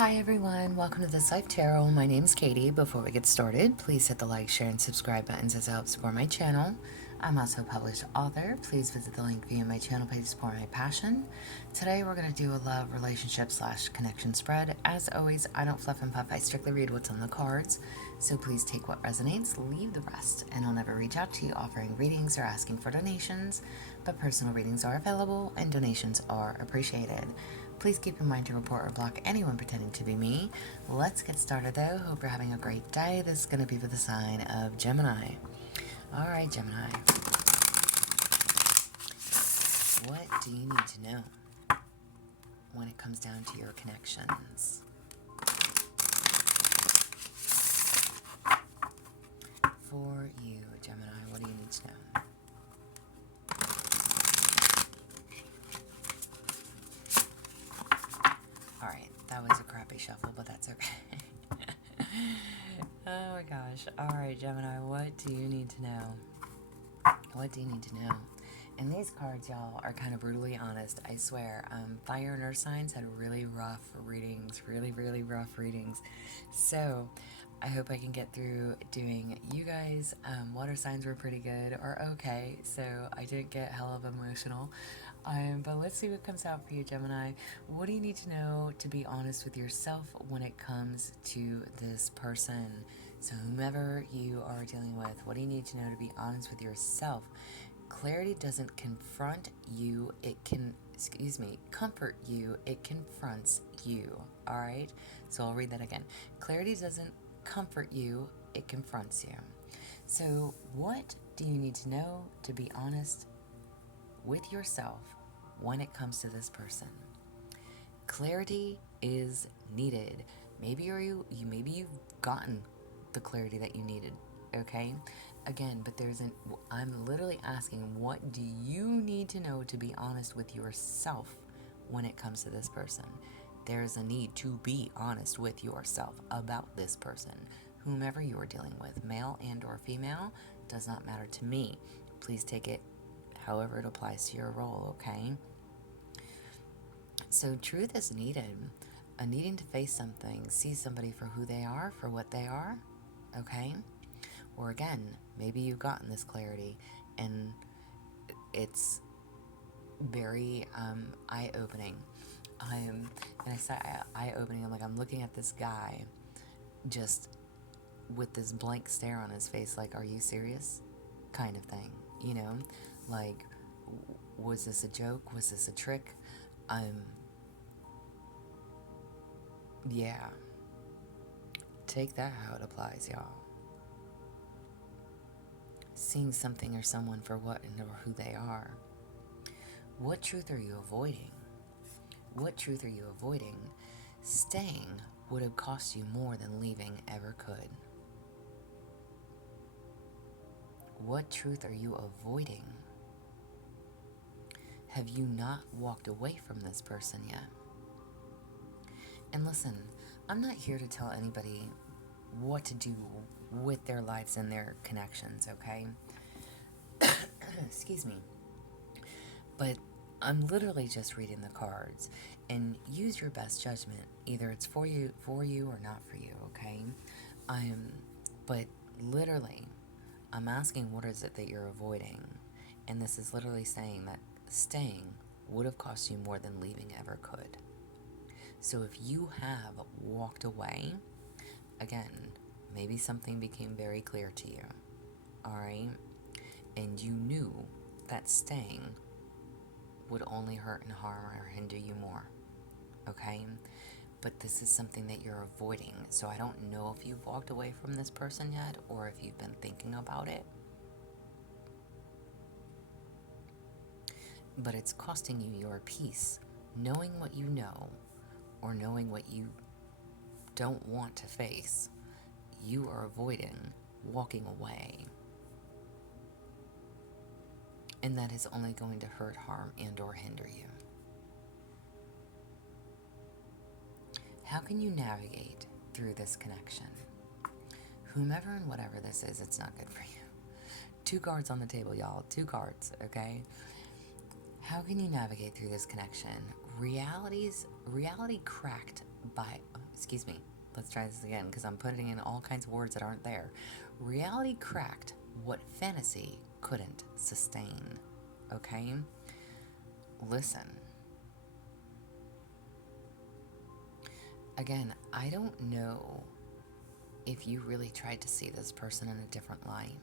Hi everyone, welcome to This Life Tarot. My name's Katie. Before we get started, please hit the like, share, and subscribe buttons as it helps support my channel. I'm also a published author. Please visit the link via my channel page to support my passion. Today we're going to do a love, relationship / connection spread. As always, I don't fluff and puff. I strictly read what's on the cards. So please take what resonates, leave the rest, and I'll never reach out to you offering readings or asking for donations. But personal readings are available and donations are appreciated. Please keep in mind to report or block anyone pretending to be me. Let's get started though. Hope you're having a great day. This is going to be for the sign of Gemini. Alright, Gemini. What do you need to know when it comes down to your connections? For you, Gemini, what do you need to know? Alright, that was a crappy shuffle, but that's okay. Oh my gosh. Alright, Gemini, what do you need to know? What do you need to know? And these cards, y'all, are kind of brutally honest, I swear. Fire and earth signs had really rough readings, really rough readings. So, I hope I can get through doing you guys. Water signs were pretty good, or okay, so I didn't get hell of emotional. But let's see what comes out for you, Gemini. What do you need to know to be honest with yourself when it comes to this person? So whomever you are dealing with, what do you need to know to be honest with yourself? Clarity doesn't confront you, it can, comfort you, it confronts you. Alright? So I'll read that again. Clarity doesn't comfort you, it confronts you. So what do you need to know to be honest with yourself when it comes to this person? Clarity is needed. Maybe you've gotten the clarity that you needed, okay? Again, but I'm literally asking, what do you need to know to be honest with yourself when it comes to this person? There's a need to be honest with yourself about this person, whomever you are dealing with, male and or female, does not matter to me. Please take it however it applies to your role, okay? So truth is needed. A needing to face something, see somebody for who they are, for what they are, okay? Or again, maybe you've gotten this clarity and it's very eye-opening. And I say eye-opening, I'm looking at this guy just with this blank stare on his face, like, are you serious? Kind of thing, you know? Like, was this a joke? Was this a trick? Yeah. Take that how it applies, y'all. Seeing something or someone for what and or who they are. What truth are you avoiding? What truth are you avoiding? Staying would have cost you more than leaving ever could. What truth are you avoiding? Have you not walked away from this person yet? And listen, I'm not here to tell anybody what to do with their lives and their connections, okay? Excuse me. But I'm literally just reading the cards, and use your best judgment. Either it's for you or not for you, okay? But literally, I'm asking, what is it that you're avoiding? And this is literally saying that staying would have cost you more than leaving ever could. So if you have walked away, again, maybe something became very clear to you, alright? And you knew that staying would only hurt and harm or hinder you more, okay? But this is something that you're avoiding. So I don't know if you've walked away from this person yet, or if you've been thinking about it. But it's costing you your peace, knowing what you know, or knowing what you don't want to face. You are avoiding walking away. And that is only going to hurt, harm, and or hinder you. How can you navigate through this connection? Whomever and whatever this is, it's not good for you. 2 cards on the table, y'all. 2 cards, okay? How can you navigate through this connection? reality cracked by, excuse me, let's try this again because I'm putting in all kinds of words that aren't there. Reality cracked what fantasy couldn't sustain. Okay? Listen. Again, I don't know if you really tried to see this person in a different light.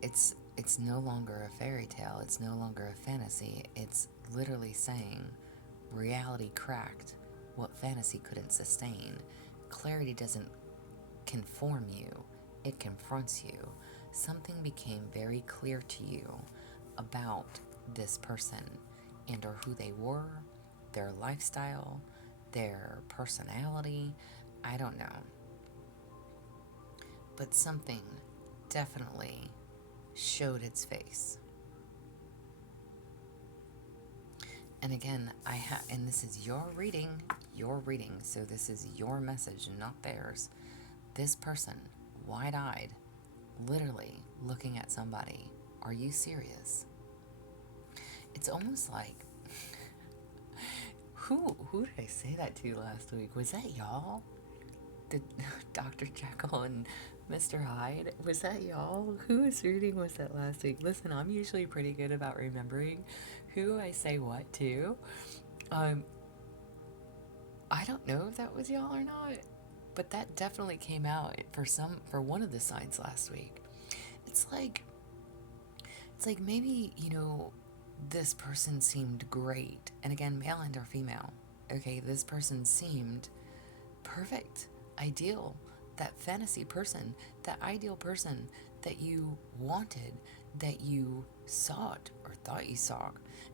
It's no longer a fairy tale. It's no longer a fantasy. It's literally saying reality cracked what fantasy couldn't sustain. Clarity doesn't conform you. It confronts you. Something became very clear to you about this person and or who they were, their lifestyle, their personality. I don't know. But something definitely showed its face. And again, and this is your reading, so this is your message, not theirs. This person, wide-eyed, literally looking at somebody. Are you serious? It's almost like, who did I say that to last week? Was that y'all? Did Dr. Jekyll and Mr. Hyde? Was that y'all? Whose reading was that last week? Listen, I'm usually pretty good about remembering who I say what to. I don't know if that was y'all or not, but that definitely came out for one of the signs last week. It's like maybe, this person seemed great. And again, male and or female. Okay, this person seemed perfect, ideal, that fantasy person, that ideal person that you wanted, that you sought or thought you saw,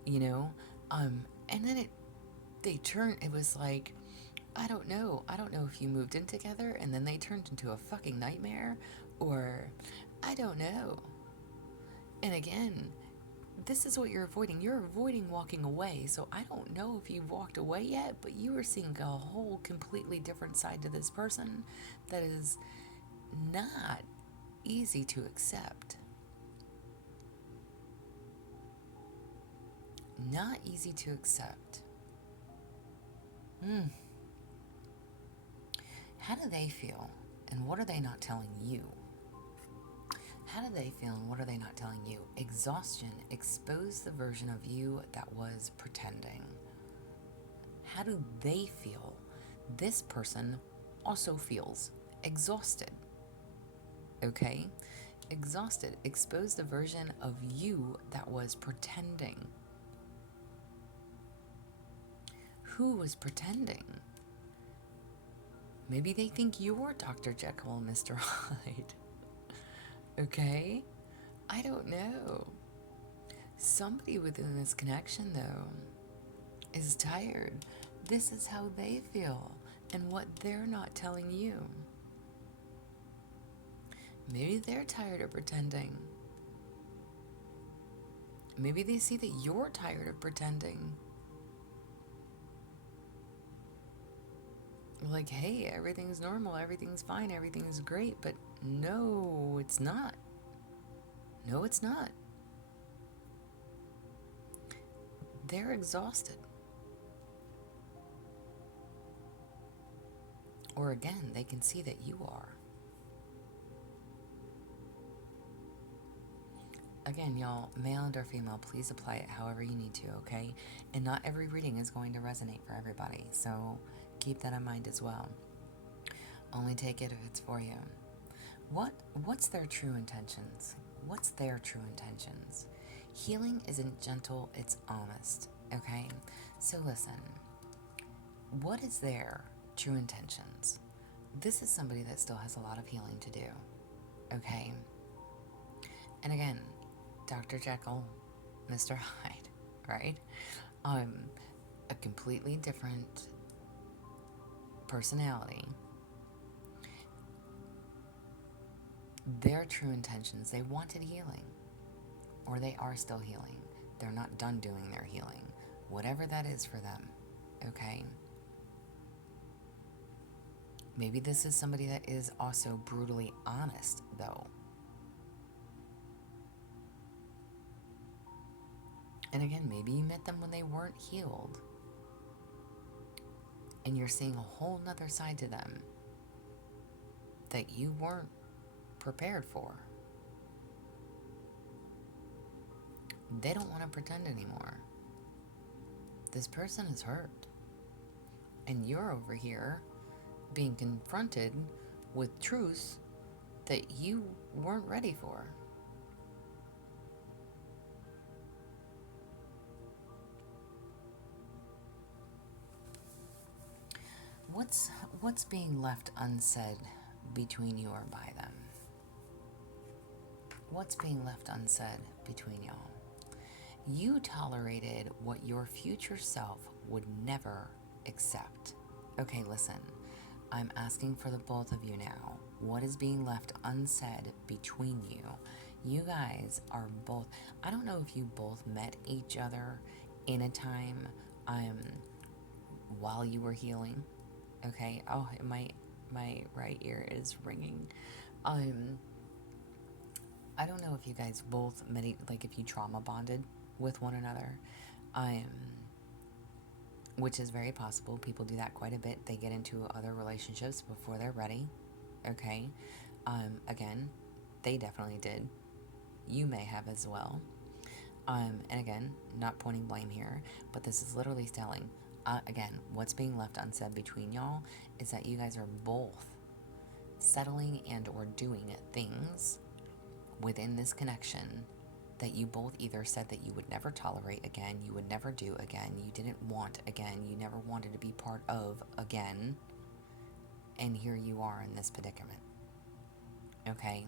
and then it was like, I don't know if you moved in together and then they turned into a fucking nightmare, or I don't know. And again, this is what you're avoiding. You're avoiding walking away. So I don't know if you've walked away yet, but you are seeing a whole completely different side to this person that is not easy to accept. Not easy to accept. How do they feel? And what are they not telling you? How do they feel and what are they not telling you? Exhaustion exposed the version of you that was pretending. How do they feel? This person also feels exhausted. Okay? Exhausted exposed the version of you that was pretending. Who was pretending? Maybe they think you're Dr. Jekyll and Mr. Hyde. Okay? I don't know. Somebody within this connection, though, is tired. This is how they feel and what they're not telling you. Maybe they're tired of pretending. Maybe they see that you're tired of pretending. Like, hey, everything's normal, everything's fine, everything's great, but no, it's not. No, it's not. They're exhausted. Or again, they can see that you are. Again, y'all, male and or female, please apply it however you need to, okay? And not every reading is going to resonate for everybody, so keep that in mind as well. Only take it if it's for you. What's their true intentions? What's their true intentions? Healing isn't gentle, it's honest, okay? So listen, what is their true intentions? This is somebody that still has a lot of healing to do, okay? And again, Dr. Jekyll, Mr. Hyde, right? A completely different personality. Their true intentions, they wanted healing, or they are still healing. They're not done doing their healing, whatever that is for them, okay? Maybe this is somebody that is also brutally honest, though. And again, maybe you met them when they weren't healed. And you're seeing a whole nother side to them that you weren't prepared for. They don't want to pretend anymore. This person is hurt. And you're over here being confronted with truths that you weren't ready for. What's being left unsaid between you or by them? What's being left unsaid between y'all? You tolerated what your future self would never accept. Okay, listen. I'm asking for the both of you now. What is being left unsaid between you? You guys are both... I don't know if you both met each other in a time while you were healing. Okay. Oh, my right ear is ringing. I don't know if you guys both met, like if you trauma bonded with one another, which is very possible. People do that quite a bit. They get into other relationships before they're ready. Okay. Again, they definitely did. You may have as well. And again, not pointing blame here, but this is literally telling, again, what's being left unsaid between y'all is that you guys are both settling and or doing things within this connection that you both either said that you would never tolerate again, you would never do again, you didn't want again, you never wanted to be part of again, and here you are in this predicament. Okay?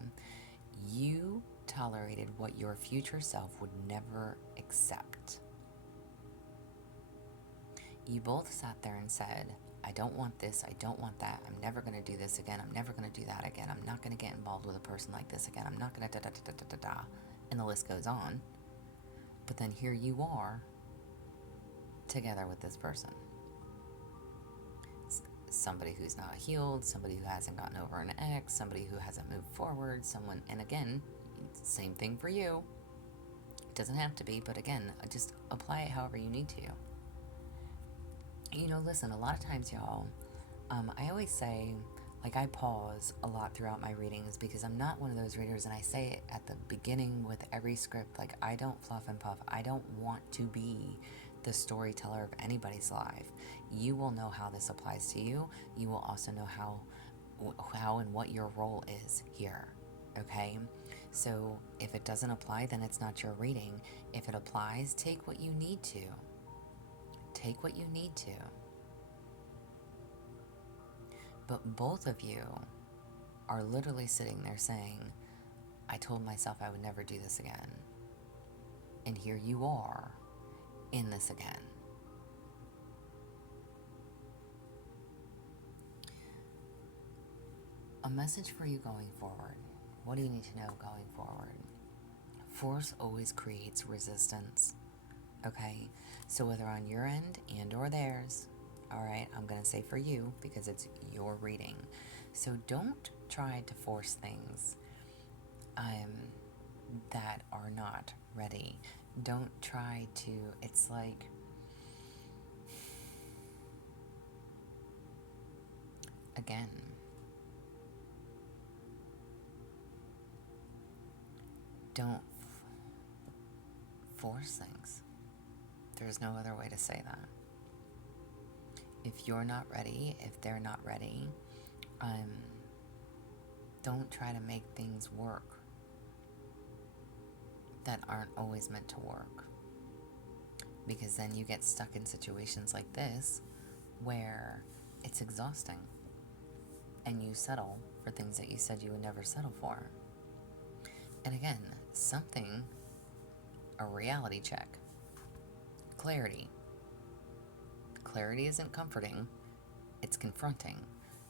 You tolerated what your future self would never accept. You both sat there and said, I don't want this, I don't want that, I'm never going to do this again, I'm never going to do that again, I'm not going to get involved with a person like this again, I'm not going to da-da-da-da-da-da, and the list goes on. But then here you are, together with this person. Somebody who's not healed, somebody who hasn't gotten over an ex, somebody who hasn't moved forward, someone, and again, same thing for you. It doesn't have to be, but again, just apply it however you need to. You know, listen, a lot of times, y'all, I always say, like, I pause a lot throughout my readings because I'm not one of those readers, and I say it at the beginning with every script, like, I don't fluff and puff. I don't want to be the storyteller of anybody's life. You will know how this applies to you. You will also know how and what your role is here, okay? So if it doesn't apply, then it's not your reading. If it applies, take what you need to. Take what you need to. But both of you are literally sitting there saying, I told myself I would never do this again. And here you are in this again. A message for you going forward. What do you need to know going forward? Force always creates resistance. Okay? So whether on your end and or theirs, all right, I'm going to say for you because it's your reading. So don't try to force things that are not ready. Don't try to, it's like, again, don't force things. There's no other way to say that. If you're not ready, if they're not ready, don't try to make things work that aren't always meant to work. Because then you get stuck in situations like this where it's exhausting and you settle for things that you said you would never settle for. And again, a reality check. Clarity. Clarity isn't comforting, it's confronting.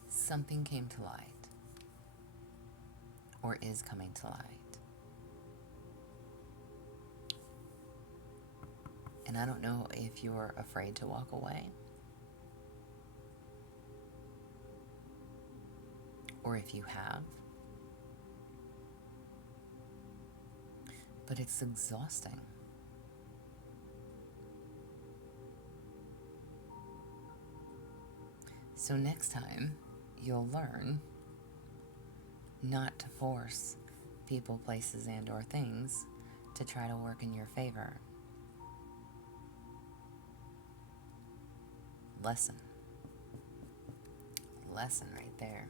Something came to light. Or is coming to light. And I don't know if you're afraid to walk away. Or if you have. But it's exhausting. So next time, you'll learn not to force people, places, and or things to try to work in your favor. Lesson right there.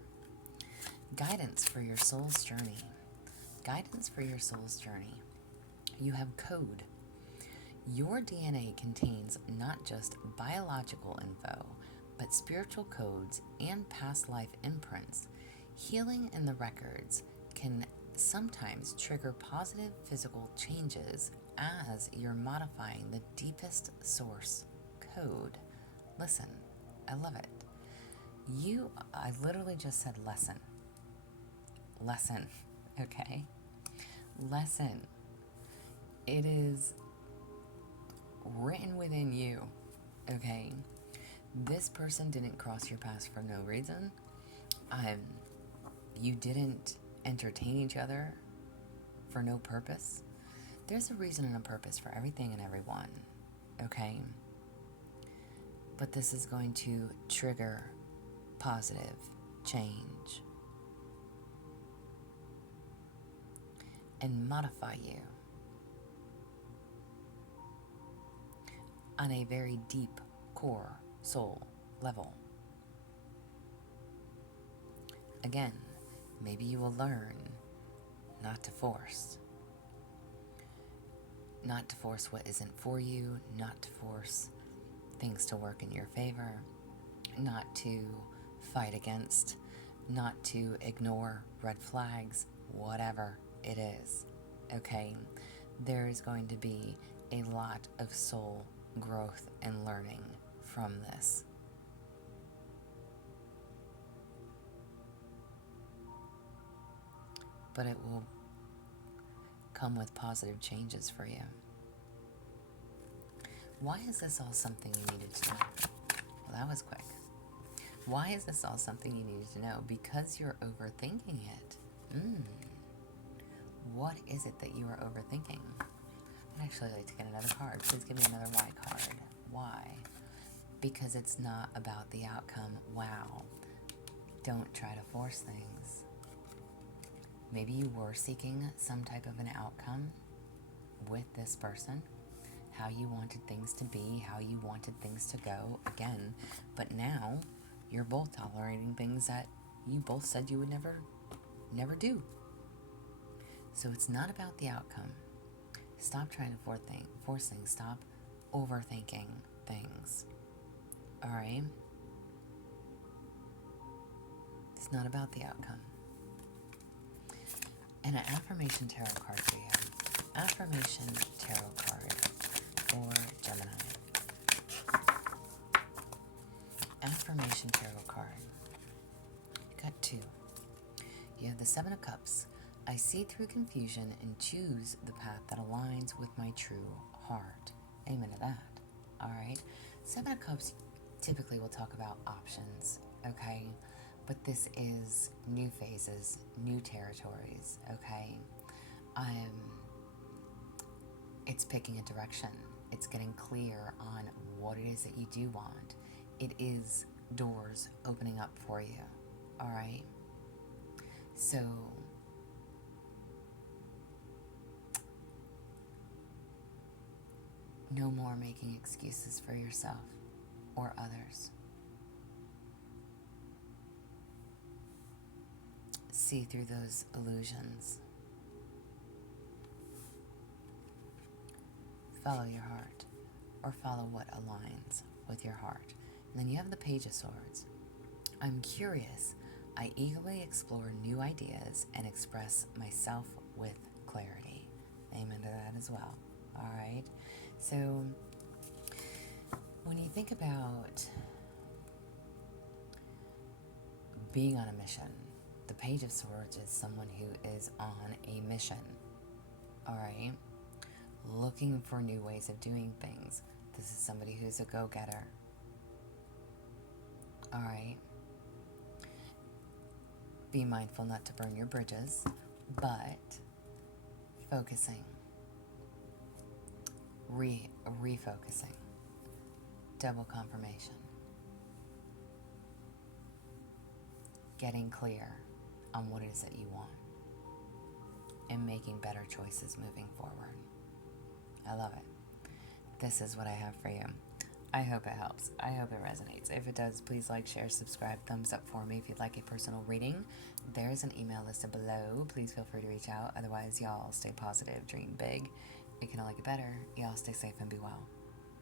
Guidance for your soul's journey. Guidance for your soul's journey. You have code. Your DNA contains not just biological info, but spiritual codes and past life imprints. Healing in the records can sometimes trigger positive physical changes as you're modifying the deepest source code. Listen, I love it. I literally just said lesson. Lesson, okay? Lesson. It is written within you, okay? This person didn't cross your path for no reason. You didn't entertain each other for no purpose. There's a reason and a purpose for everything and everyone, okay? But this is going to trigger positive change and modify you on a very deep core soul level. Again, maybe you will learn not to force. Not to force what isn't for you, not to force things to work in your favor, not to fight against, not to ignore red flags, whatever it is, okay? There is going to be a lot of soul growth and learning from this. But it will come with positive changes for you. Why is this all something you needed to know? Well, that was quick. Why is this all something you needed to know? Because you're overthinking it. What is it that you are overthinking? I'd actually like to get another card. Please give me another why card. Why? Because it's not about the outcome. Wow. Don't try to force things. Maybe you were seeking some type of an outcome with this person, how you wanted things to be, how you wanted things to go, again, but now you're both tolerating things that you both said you would never do. So it's not about the outcome. Stop trying to force things. Stop overthinking things. All right? It's not about the outcome. And an affirmation tarot card for you. Affirmation tarot card for Gemini. Affirmation tarot card. Got two. You have the Seven of Cups. I see through confusion and choose the path that aligns with my true heart. Amen to that. All right. Seven of Cups typically will talk about options, okay? But this is new phases, new territories, okay? It's picking a direction. It's getting clear on what it is that you do want. It is doors opening up for you, all right? So no more making excuses for yourself or others. See through those illusions. Follow your heart, or follow what aligns with your heart. And then you have the Page of Swords. I'm curious. I eagerly explore new ideas and express myself with clarity. Amen to that as well. All right. So when you think about being on a mission, the Page of Swords is someone who is on a mission. All right. Looking for new ways of doing things. This is somebody who's a go-getter. All right. Be mindful not to burn your bridges, but focusing, refocusing, double confirmation. getting clear on what it is that you want and making better choices moving forward. I love it. This is what I have for you. I hope it helps. I hope it resonates. If it does, please like, share, subscribe, thumbs up for me if you'd like a personal reading. There's an email listed below. Please feel free to reach out. Otherwise, y'all stay positive, dream big. It can only get better. Y'all stay safe and be well.